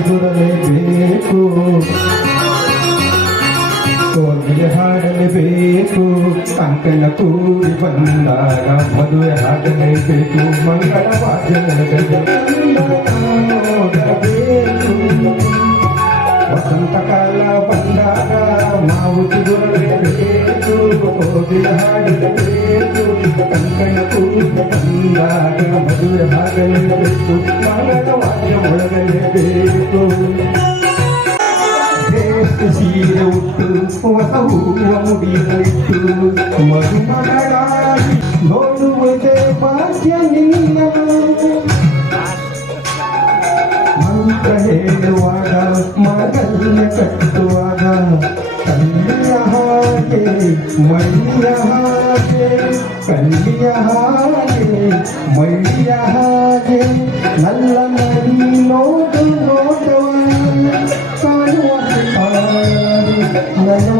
ಮಾವುತಿರಲೇಬೇಕು ಕೋಗಿಲೆ ಹಾಡಲೇಬೇಕು ಕಂಕಣ ಕೂಡಿ ಬಂದಾಗ ಮದುವೆ ಹಾಡಲೇಬೇಕು ಮಂಗಳ ವಾದ್ಯ ನೋಡಬೇಕು ವಸಂತ ಕಾಲ ಬಂದಾಗ ಮಾವುತಿರಲೇಬೇಕು ಕೋಗಿಲೆ ಹಾಡಲೇಬೇಕು ಕಂಕಣ ಕೂಡಿ ಬಂದಾಗ ಮದುವೆ ಹಾಡಲೇಬೇಕು ಮಂಗಳ ವಾದ್ಯ ಮೊಳಗಲೇಬೇಕು ಸೀರೆ ಉಟ್ಟು ಹೊಸ ಹೂವ ಮುಡಿಯಿಟ್ಟು ಮದುಮಗಳಾಗಿ ನೋಡುವುದೇ ಭಾಗ್ಯ ನಿನ್ನ ಮಂತ್ರ ಹೇಳುವಾಗ ಮಗಲ್ಯ ಕಟ್ಟುವಾಗ ಕಲ್ಲಿಯ ಹಾಗೆ ಮೈಯ ಹಾಗೆ ಕಲ್ಲಿಯ ಹಾಗೆ ಮೈಯ ಹಾಗೆ ನಲ್ಲ ನಡಿ ನೋಡು ನೋಡುವ ಕಾಣುವ ನನ್ನ